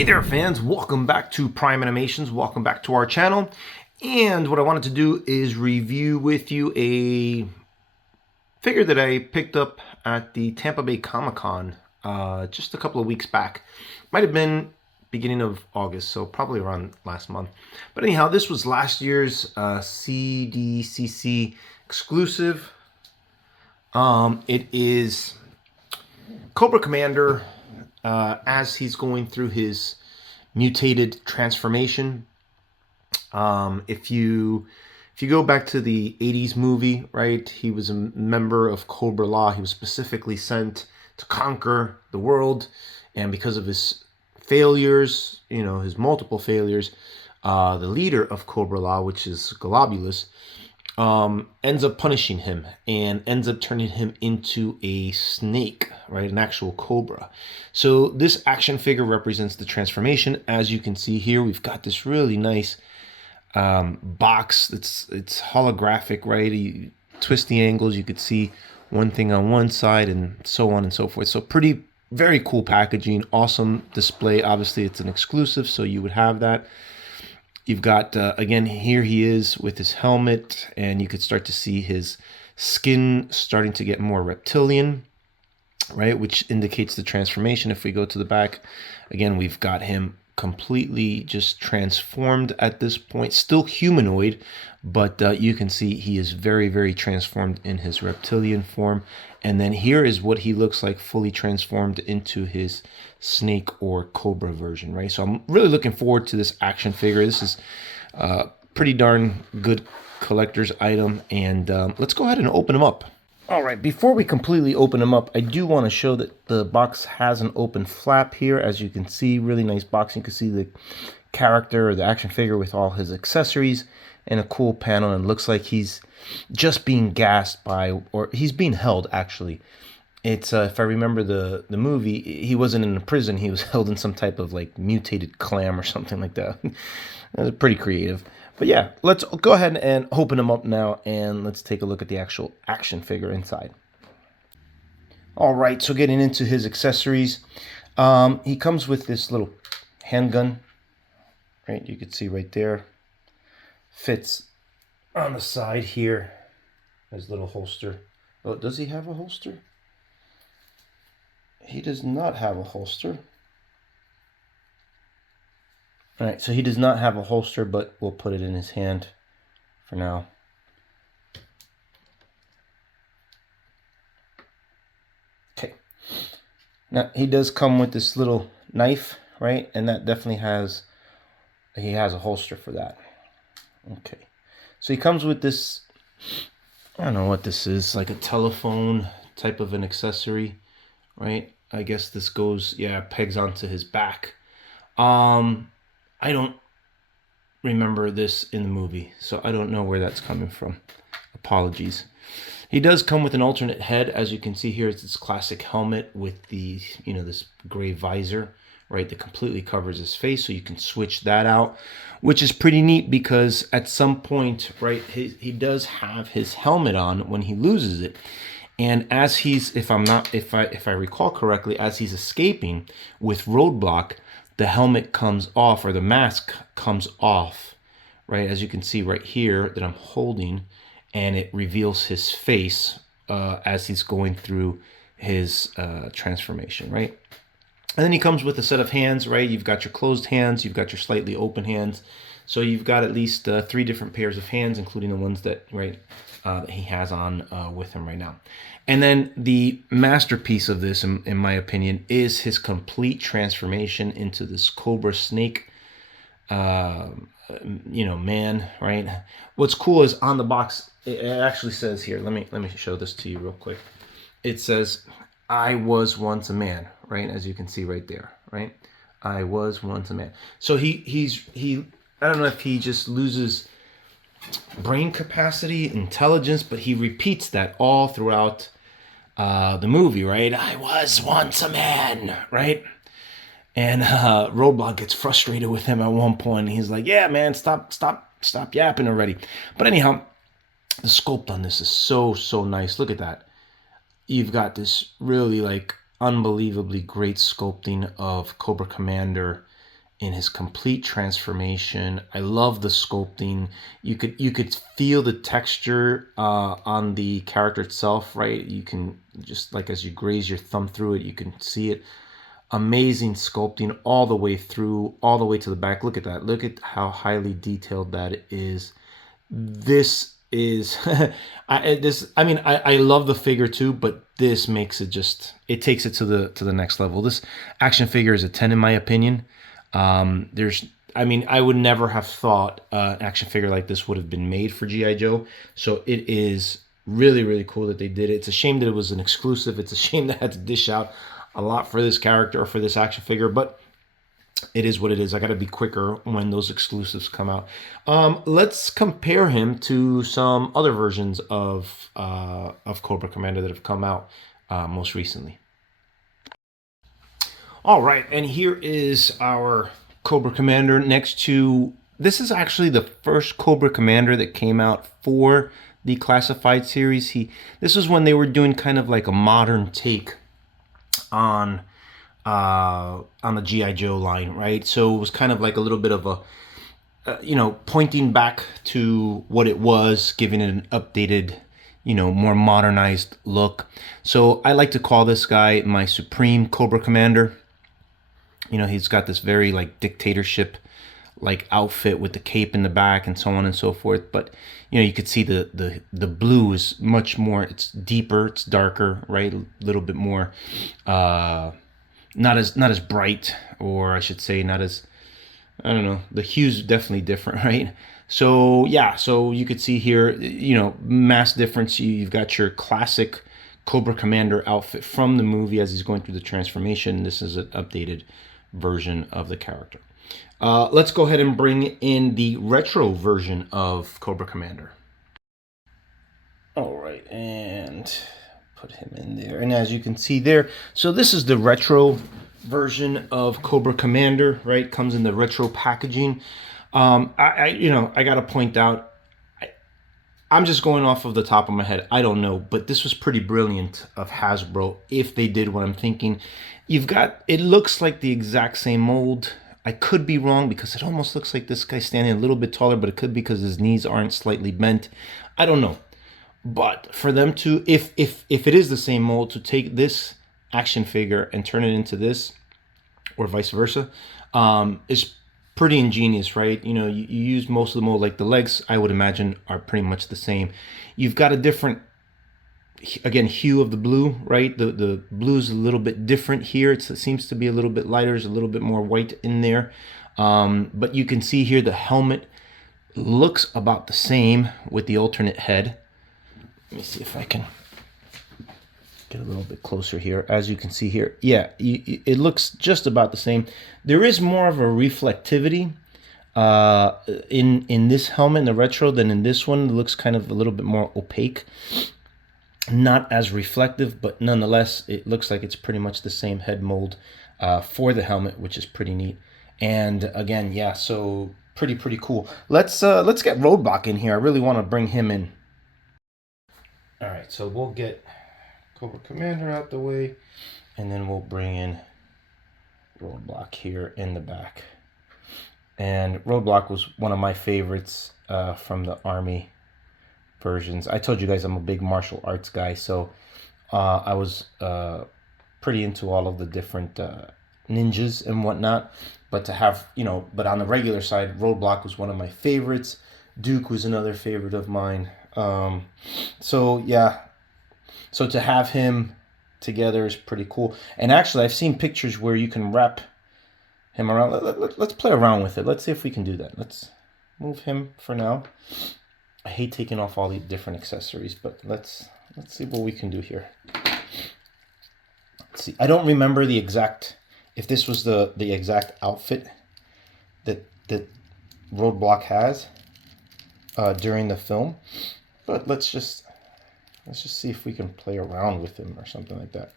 Hey there fans, welcome back to Prime Animations, welcome back to our channel. And what I wanted to do is review with you a figure that I picked up at the Tampa Bay Comic-Con just a couple of weeks back. Might have been beginning of August, so probably around last month. But anyhow, this was last year's SDCC exclusive. It is Cobra Commander as he's going through his mutated transformation. If you go back to the 80s movie, right, he was a member of Cobra Law. He was specifically sent to conquer the world, and because of his failures, you know, his multiple failures, the leader of Cobra Law, which is Globulus, ends up punishing him and ends up turning him into a snake, right? An actual cobra. So this action figure represents the transformation. As you can see here, we've got this really nice box. It's holographic, right? You twist the angles, you could see one thing on one side and so on and so forth. So very cool packaging, awesome display. Obviously it's an exclusive, so you would have that. You've got, again, here he is with his helmet, and you could start to see his skin starting to get more reptilian, right, which indicates the transformation. If we go to the back, again, we've got him completely just transformed at this point, still humanoid, but you can see he is very, very transformed in his reptilian form. And then here is what he looks like fully transformed into his snake or cobra version, right? So I'm really looking forward to this action figure. This is a pretty darn good collector's item, and let's go ahead and open him up. All right, before we completely open him up, I do want to show that the box has an open flap here. As you can see, really nice box. You can see the character or the action figure with all his accessories and a cool panel, and it looks like he's just being gassed by, or he's being held actually. It's if I remember the movie, he wasn't in a prison, he was held in some type of like mutated clam or something like that. It was pretty creative. But yeah, let's go ahead and open him up now, and let's take a look at the actual action figure inside. All right, so getting into his accessories, he comes with this little handgun, right? You can see right there. Fits on the side here. His little holster. Oh, does he have a holster? He does not have a holster. All right, so he does not have a holster, but we'll put it in his hand for now. Okay. Now, he does come with this little knife, right? And that definitely he has a holster for that. Okay. So he comes with this, I don't know what this is, like a telephone type of an accessory, right? I guess this goes, yeah, pegs onto his back. I don't remember this in the movie, so I don't know where that's coming from. Apologies. He does come with an alternate head. As you can see here, it's this classic helmet with the, you know, this gray visor, right, that completely covers his face, so you can switch that out, which is pretty neat because at some point, right, he does have his helmet on when he loses it. And as he's, if I recall correctly, as he's escaping with Roadblock, the helmet comes off, or the mask comes off, right? As you can see right here that I'm holding, and it reveals his face as he's going through his transformation, right? And then he comes with a set of hands, right? You've got your closed hands, you've got your slightly open hands. So you've got at least 3 different pairs of hands, including the ones that, right, that he has on with him right now. And then the masterpiece of this, in my opinion, is his complete transformation into this cobra snake, you know, man, right? What's cool is on the box, it actually says here, let me show this to you real quick. It says, "I was once a man," right? As you can see right there, right? I was once a man. So he I don't know if he just loses brain capacity, intelligence, but he repeats that all throughout the movie, right? I was once a man, right? And Roadblock gets frustrated with him at one point. He's like, "Yeah, man, stop yapping already." But anyhow, the sculpt on this is so nice. Look at that. You've got this really like unbelievably great sculpting of Cobra Commander in his complete transformation. I love the sculpting. You could feel the texture on the character itself, right? You can just, like, as you graze your thumb through it, you can see it. Amazing sculpting all the way through, all the way to the back. Look at that. Look at how highly detailed that is. This is I love the figure too, but this makes it just, it takes it to the next level. This action figure is a 10 in my opinion. I would never have thought an action figure like this would have been made for G.I. Joe. So it is really, really cool that they did it. It's a shame that it was an exclusive. It's a shame that I had to dish out a lot for this character or for this action figure, but it is what it is. I got to be quicker when those exclusives come out. Let's compare him to some other versions of Cobra Commander that have come out most recently. All right, and here is our Cobra Commander next to... This is actually the first Cobra Commander that came out for the Classified series. This was when they were doing kind of like a modern take on the G.I. Joe line, right? So it was kind of like a little bit of a, pointing back to what it was, giving it an updated, more modernized look. So I like to call this guy my Supreme Cobra Commander. He's got this very like dictatorship like outfit with the cape in the back and so on and so forth. But you could see the blue is much more, it's deeper, it's darker, right? A little bit more not as bright, or I should say not as, I don't know, the hue's definitely different, right? So yeah, so you could see here, mass difference. You've got your classic Cobra Commander outfit from the movie as he's going through the transformation. This is an updated version of the character. Let's go ahead and bring in the retro version of Cobra Commander. All right, and put him in there. And as you can see there, so this is the retro version of Cobra Commander, right? Comes in the retro packaging. I got to point out, I'm just going off of the top of my head. I don't know, but this was pretty brilliant of Hasbro if they did what I'm thinking. It looks like the exact same mold. I could be wrong because it almost looks like this guy's standing a little bit taller, but it could be because his knees aren't slightly bent. I don't know. But for them to, if it is the same mold, to take this action figure and turn it into this, or vice versa, is pretty ingenious, right? You use most of the mold, like the legs, I would imagine, are pretty much the same. You've got a different, again, hue of the blue, right? The blue's a little bit different here. It seems to be a little bit lighter. There's a little bit more white in there. But you can see here the helmet looks about the same with the alternate head. Let me see if I can get a little bit closer here. As you can see here, yeah, it looks just about the same. There is more of a reflectivity in this helmet in the retro than in this one. It looks kind of a little bit more opaque, not as reflective, but nonetheless it looks like it's pretty much the same head mold for the helmet, which is pretty neat. And again, yeah, so pretty cool. Let's get Roadblock in here. I really want to bring him in. All right, so we'll get Cobra Commander out the way, and then we'll bring in Roadblock here in the back. And Roadblock was one of my favorites from the Army versions. I told you guys I'm a big martial arts guy, so I was pretty into all of the different ninjas and whatnot. But to have, but on the regular side, Roadblock was one of my favorites. Duke was another favorite of mine. So yeah, so to have him together is pretty cool. And actually, I've seen pictures where you can wrap him around. Let's play around with it. Let's see if we can do that. Let's move him for now. I hate taking off all the different accessories, but let's see what we can do here. Let's see. I don't remember the exact, if this was the exact outfit that Roadblock has during the film, but let's just see if we can play around with him or something like that.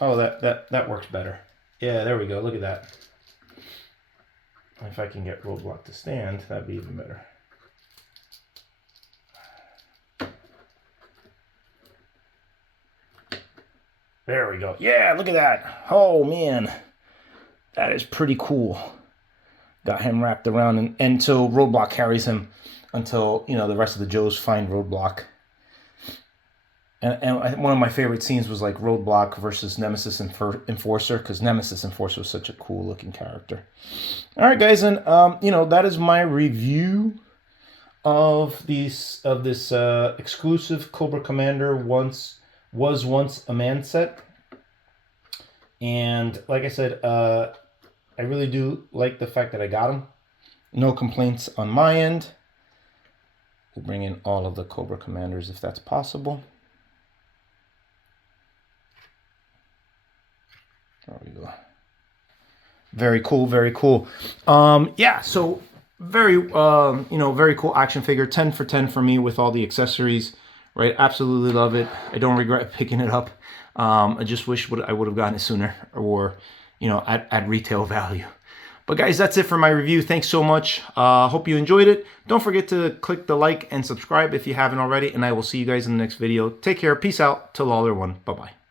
Oh, that works better. Yeah, there we go. Look at that. If I can get Roadblock to stand, that'd be even better. There we go. Yeah, look at that. Oh, man. That is pretty cool. Got him wrapped around, and so Roadblock carries him until, you know, the rest of the Joes find Roadblock. And one of my favorite scenes was like Roadblock versus Nemesis Enforcer, because Nemesis Enforcer was such a cool looking character. All right, guys, and you know, that is my review of this exclusive Cobra Commander was once a man set. And like I said, I really do like the fact that I got him. No complaints on my end. We'll bring in all of the Cobra Commanders if that's possible. There we go. Very cool, very cool. Yeah, so very, you know, very cool action figure. 10 for 10 for me with all the accessories, right? Absolutely love it. I don't regret picking it up. I just wish I would have gotten it sooner, or, you know, at retail value. But guys, that's it for my review. Thanks so much. Hope you enjoyed it. Don't forget to click the like and subscribe if you haven't already, and I will see you guys in the next video. Take care. Peace out. Till all are one. Bye-bye.